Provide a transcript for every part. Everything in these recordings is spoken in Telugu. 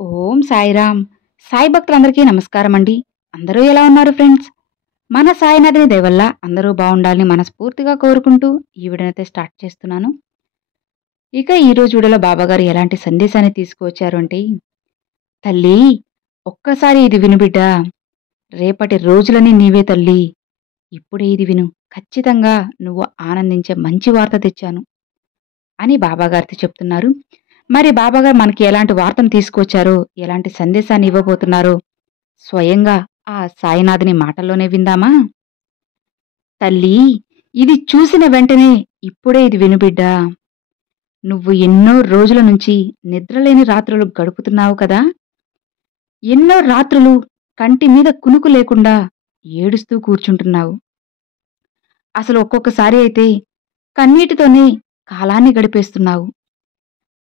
ఓం సాయిరామ్. సాయి భక్తులందరికీ నమస్కారం అండి. అందరూ ఎలా ఉన్నారు ఫ్రెండ్స్? మన సాయినాథుని దయ వల్ల అందరూ బాగుండాలని మనస్ఫూర్తిగా కోరుకుంటూ ఈ వీడియోనైతే స్టార్ట్ చేస్తున్నాను. ఇక ఈ రోజు వీడియోలో బాబాగారు ఎలాంటి సందేశాన్ని తీసుకువచ్చారు అంటే, తల్లి ఒక్కసారి ఇది విను బిడ్డ, రేపటి రోజులని నీవే తల్లి. ఇప్పుడే ఇది విను, ఖచ్చితంగా నువ్వు ఆనందించే మంచి వార్త తెచ్చాను అని బాబాగారితో చెప్తున్నారు. మరి బాబాగారు మనకి ఎలాంటి వార్తను తీసుకొచ్చారో, ఎలాంటి సందేశాన్ని ఇవ్వబోతున్నారో స్వయంగా ఆ సాయినాథుని మాటల్లోనే విందామా? తల్లి, ఇది చూసిన వెంటనే ఇప్పుడే ఇది విను బిడ్డా. నువ్వు ఎన్నో రోజుల నుంచి నిద్రలేని రాత్రులు గడుపుతున్నావు కదా. ఎన్నో రాత్రులు కంటి మీద కునుకు లేకుండా ఏడుస్తూ కూర్చుంటున్నావు. అసలు ఒక్కొక్కసారి అయితే కన్నీటితోనే కాలాన్ని గడిపేస్తున్నావు.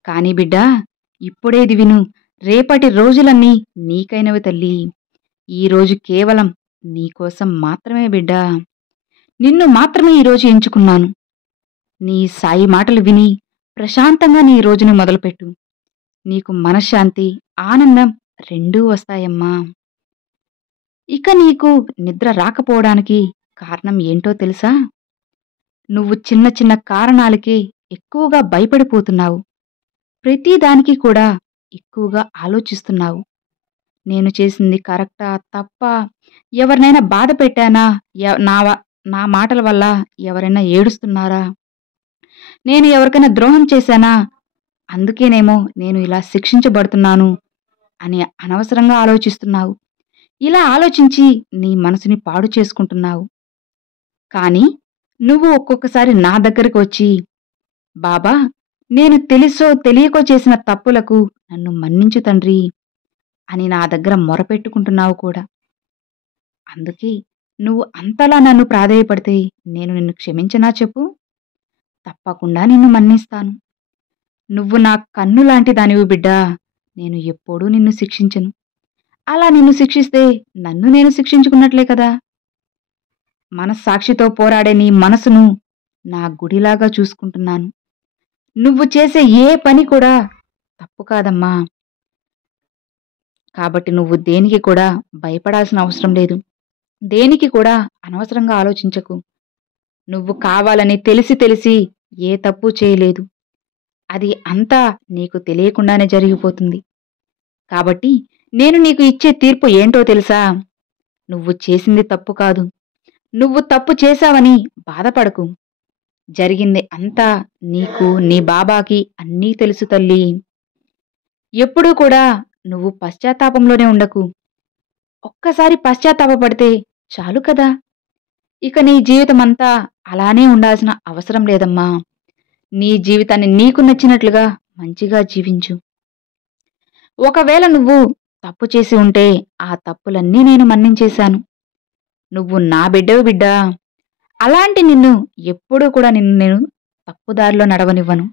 కానీ బిడ్డా, ఇప్పుడే ఇది విను, రేపటి రోజులన్నీ నీకైనవి తల్లి. ఈ రోజు కేవలం నీకోసం మాత్రమే బిడ్డా. నిన్ను మాత్రమే ఈరోజు ఎంచుకున్నాను. నీ సాయి మాటలు విని ప్రశాంతంగా నీ రోజుని మొదలుపెట్టు. నీకు మనశ్శాంతి, ఆనందం రెండూ వస్తాయమ్మా. ఇక నీకు నిద్ర రాకపోవడానికి కారణం ఏంటో తెలుసా? నువ్వు చిన్న చిన్న కారణాలకే ఎక్కువగా భయపడిపోతున్నావు. ప్రతిదానికి కూడా ఎక్కువగా ఆలోచిస్తున్నావు. నేను చేసింది కరెక్టా, తప్పా, ఎవరినైనా బాధ పెట్టానా, నా మాటల వల్ల ఎవరైనా ఏడుస్తున్నారా, నేను ఎవరికైనా ద్రోహం చేశానా, అందుకేనేమో నేను ఇలా శిక్షించబడుతున్నాను అని అనవసరంగా ఆలోచిస్తున్నావు. ఇలా ఆలోచించి నీ మనసుని పాడు చేసుకుంటున్నావు. కానీ నువ్వు ఒక్కొక్కసారి నా దగ్గరికి వచ్చి, బాబా, నేను తెలుసో తెలియకో చేసిన తప్పులకు నన్ను మన్నించు తండ్రి అని నా దగ్గర మొరపెట్టుకుంటున్నావు కూడా. అందుకే నువ్వు అంతలా నన్ను ప్రాధేయపడితే నేను నిన్ను క్షమించనా చెప్పు? తప్పకుండా నిన్ను మన్నిస్తాను. నువ్వు నా కన్ను లాంటి దానివి బిడ్డా. నేను ఎప్పుడూ నిన్ను శిక్షించను. అలా నిన్ను శిక్షిస్తే నన్ను నేను శిక్షించుకున్నట్లే కదా. మనస్సాక్షితో పోరాడే నీ మనసును నా గుడిలాగా చూసుకుంటున్నాను. నువ్వు చేసే ఏ పని కూడా తప్పు కాదమ్మా. కాబట్టి నువ్వు దేనికి కూడా భయపడాల్సిన అవసరం లేదు. దేనికి కూడా అనవసరంగా ఆలోచించకు. నువ్వు కావాలని తెలిసి తెలిసి ఏ తప్పు చేయలేదు. అది అంతా నీకు తెలియకుండానే జరిగిపోతుంది. కాబట్టి నేను నీకు ఇచ్చే తీర్పు ఏంటో తెలుసా? నువ్వు చేసింది తప్పు కాదు. నువ్వు తప్పు చేశావని బాధపడకు. జరిగింది అంతా నీకు, నీ బాబాకి అన్నీ తెలుసు తల్లి. ఎప్పుడూ కూడా నువ్వు పశ్చాత్తాపంలోనే ఉండకు. ఒక్కసారి పశ్చాత్తాపపడితే చాలు కదా. ఇక నీ జీవితమంతా అలానే ఉండాల్సిన అవసరం లేదమ్మా. నీ జీవితాన్ని నీకు నచ్చినట్లుగా మంచిగా జీవించు. ఒకవేళ నువ్వు తప్పు చేసి ఉంటే ఆ తప్పులన్నీ నేను మన్నించేశాను. నువ్వు నా బిడ్డవు బిడ్డా. అలాంటి నిన్ను ఎప్పుడూ కూడా నేను తప్పుదారిలో నడవనివ్వను.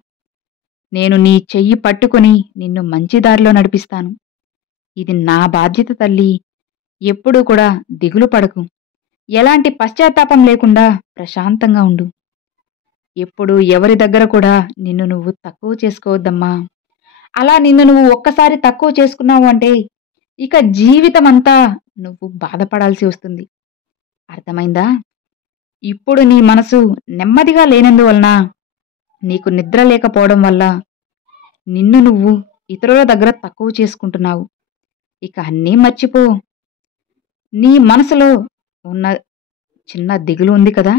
నేను నీ చెయ్యి పట్టుకుని నిన్ను మంచి దారిలో నడిపిస్తాను. ఇది నా బాధ్యత తల్లి. ఎప్పుడూ కూడా దిగులు పడకు. ఎలాంటి పశ్చాత్తాపం లేకుండా ప్రశాంతంగా ఉండు. ఎప్పుడు ఎవరి దగ్గర కూడా నిన్ను నువ్వు తక్కువ చేసుకోవద్దమ్మా. అలా నిన్ను నువ్వు ఒక్కసారి తక్కువ చేసుకున్నావు అంటే ఇక జీవితం అంతా నువ్వు బాధపడాల్సి వస్తుంది. అర్థమైందా? ఇప్పుడు నీ మనసు నెమ్మదిగా లేనందువలన, నీకు నిద్ర లేకపోవడం వల్ల నిన్ను నువ్వు ఇతరుల దగ్గర తక్కువ చేసుకుంటున్నావు. ఇక అన్నీ మర్చిపో. నీ మనసులో ఉన్న చిన్న దిగులు ఉంది కదా,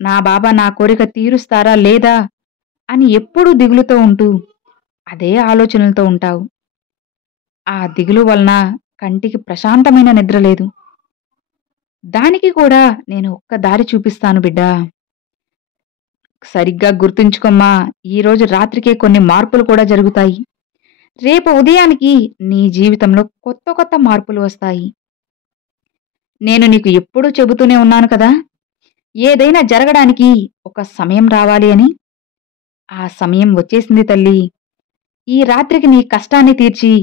నా బాబా నా కోరిక తీరుస్తారా లేదా అని ఎప్పుడూ దిగులుతో ఉంటూ అదే ఆలోచనలతో ఉంటావు. ఆ దిగులు వలన కంటికి ప్రశాంతమైన నిద్ర లేదు. దానికి కూడా నేను ఒక్క దారి చూపిస్తాను బిడ్డా. సరిగ్గా గుర్తుంచుకోమ్మా. ఈరోజు రాత్రికే కొన్ని మార్పులు కూడా జరుగుతాయి. రేపు ఉదయానికి నీ జీవితంలో కొత్త కొత్త మార్పులు వస్తాయి. నేను నీకు ఎప్పుడూ చెబుతూనే ఉన్నాను కదా, ఏదైనా జరగడానికి ఒక సమయం రావాలి అని. ఆ సమయం వచ్చేసింది తల్లి. ఈ రాత్రికి నీ కష్టాన్ని తీర్చి,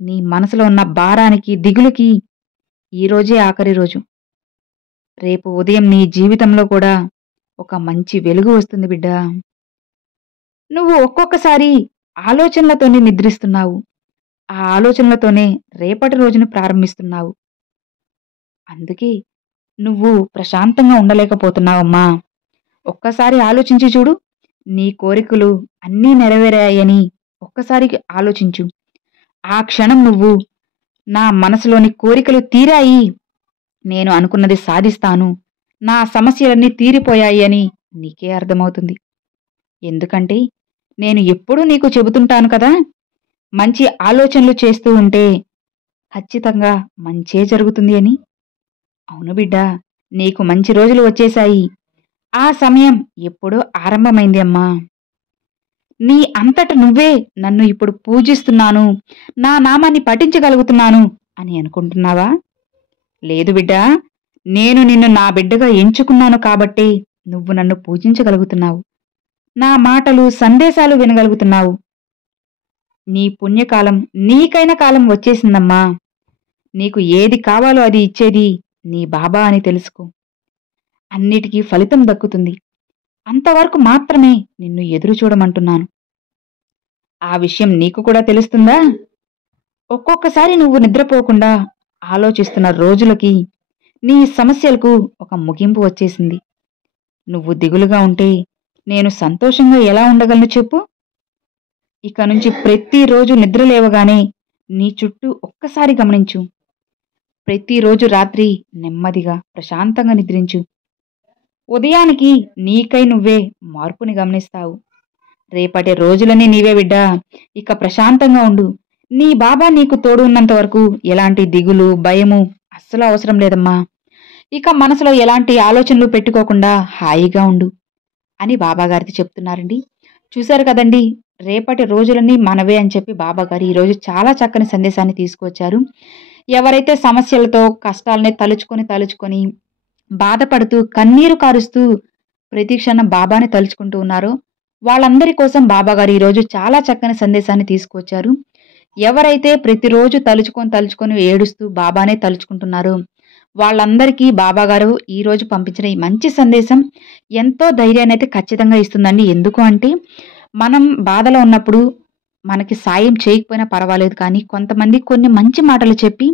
నీ మనసులో ఉన్న భారానికి, దిగులుకి ఈరోజే ఆఖరి రోజు. రేపు ఉదయం నీ జీవితంలో కూడా ఒక మంచి వెలుగు వస్తుంది బిడ్డా. నువ్వు ఒక్కొక్కసారి ఆలోచనలతోనే నిద్రిస్తున్నావు. ఆ ఆలోచనలతోనే రేపటి రోజును ప్రారంభిస్తున్నావు. అందుకే నువ్వు ప్రశాంతంగా ఉండలేకపోతున్నావమ్మా. ఒక్కసారి ఆలోచించి చూడు. నీ కోరికలు అన్నీ నెరవేరాయని ఒక్కసారి ఆలోచించు. ఆ క్షణం నువ్వు నా మనసులోని కోరికలు తీరాయి, నేను అనుకున్నది సాధిస్తాను, నా సమస్యలన్నీ తీరిపోయాయి అని నీకే అర్థమవుతుంది. ఎందుకంటే నేను ఎప్పుడూ నీకు చెబుతుంటాను కదా, మంచి ఆలోచనలు చేస్తూ ఉంటే ఖచ్చితంగా మంచే జరుగుతుంది అని. అవును బిడ్డా, నీకు మంచి రోజులు వచ్చేశాయి. ఆ సమయం ఎప్పుడో ఆరంభమైంది అమ్మా. నీ అంతట నువ్వే నన్ను ఇప్పుడు పూజిస్తున్నాను, నా నామాన్ని పఠించగలుగుతున్నాను అని అనుకుంటున్నావా? లేదు బిడ్డా, నేను నిన్ను నా బిడ్డగా ఎంచుకున్నాను కాబట్టే నువ్వు నన్ను పూజించగలుగుతున్నావు. నా మాటలు, సందేశాలు వినగలుగుతున్నావు. నీ పుణ్యకాలం, నీకైన కాలం వచ్చేసిందమ్మా. నీకు ఏది కావాలో అది ఇచ్చేది నీ బాబా అని తెలుసుకో. అన్నిటికీ ఫలితం దక్కుతుంది. అంతవరకు మాత్రమే నిన్ను ఎదురు చూడమంటున్నాను. ఆ విషయం నీకు కూడా తెలుస్తుందా? ఒక్కొక్కసారి నువ్వు నిద్రపోకుండా ఆలోచిస్తున్న రోజులకి, నీ సమస్యలకు ఒక ముగింపు వచ్చేసింది. నువ్వు దిగులుగా ఉంటే నేను సంతోషంగా ఎలా ఉండగలను చెప్పు? ఇక నుంచి ప్రతిరోజు నిద్రలేవగానే నీ చుట్టూ ఒక్కసారి గమనించు. ప్రతిరోజు రాత్రి నెమ్మదిగా ప్రశాంతంగా నిద్రించు. ఉదయానికి నీకై నువ్వే మార్పుని గమనిస్తావు. రేపటి రోజులన్నీ నీవే బిడ్డా. ఇక ప్రశాంతంగా ఉండు. నీ బాబా నీకు తోడు ఉన్నంత వరకు ఎలాంటి దిగులు, భయము అస్సలు అవసరం లేదమ్మా. ఇక మనసులో ఎలాంటి ఆలోచనలు పెట్టుకోకుండా హాయిగా ఉండు అని బాబాగారిది చెప్తున్నారండి. చూశారు కదండి, రేపటి రోజులన్నీ మనవే అని చెప్పి బాబాగారు ఈరోజు చాలా చక్కని సందేశాన్ని తీసుకొచ్చారు. ఎవరైతే సమస్యలతో కష్టాలని తలుచుకొని బాధపడుతూ కన్నీరు కారుస్తూ ప్రతి క్షణం బాబాని తలుచుకుంటూ ఉన్నారో వాళ్ళందరి కోసం బాబాగారు ఈరోజు చాలా చక్కని సందేశాన్ని తీసుకొచ్చారు. ఎవరైతే ప్రతిరోజు తలుచుకొని ఏడుస్తూ బాబానే తలుచుకుంటున్నారో వాళ్ళందరికీ బాబాగారు ఈరోజు పంపించిన ఈ మంచి సందేశం ఎంతో ధైర్యాన్ని అయితే ఖచ్చితంగా ఇస్తుందండి. ఎందుకు అంటే మనం బాధలో ఉన్నప్పుడు మనకి సాయం చేయకపోయినా పర్వాలేదు, కానీ కొంతమంది కొన్ని మంచి మాటలు చెప్పి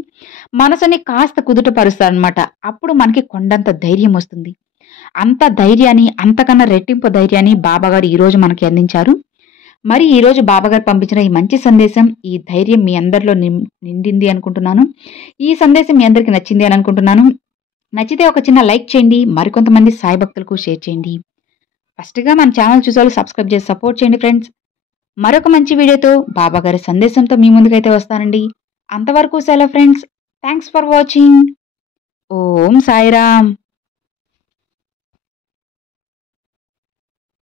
మనసుని కాస్త కుదుటపరుస్తారనమాట. అప్పుడు మనకి కొండంత ధైర్యం వస్తుంది. అంత ధైర్యాన్ని, అంతకన్నా రెట్టింపు ధైర్యాన్ని బాబాగారు ఈరోజు మనకి అందించారు. మరి ఈరోజు బాబాగారు పంపించిన ఈ మంచి సందేశం, ఈ ధైర్యం మీ అందరిలో నిండింది అనుకుంటున్నాను. ఈ సందేశం మీ అందరికీ నచ్చింది అని అనుకుంటున్నాను. నచ్చితే ఒక చిన్న లైక్ చేయండి, మరికొంతమంది సాయి భక్తులకు షేర్ చేయండి. ఫస్ట్గా మన ఛానల్ చూసేవాళ్ళు సబ్స్క్రైబ్ చేసి సపోర్ట్ చేయండి ఫ్రెండ్స్. మరొక మంచి వీడియోతో బాబాగారి సందేశంతో మీ ముందుకైతే వస్తానండి. అంతవరకు సెలవు friends. Thanks for watching. Om Sairam.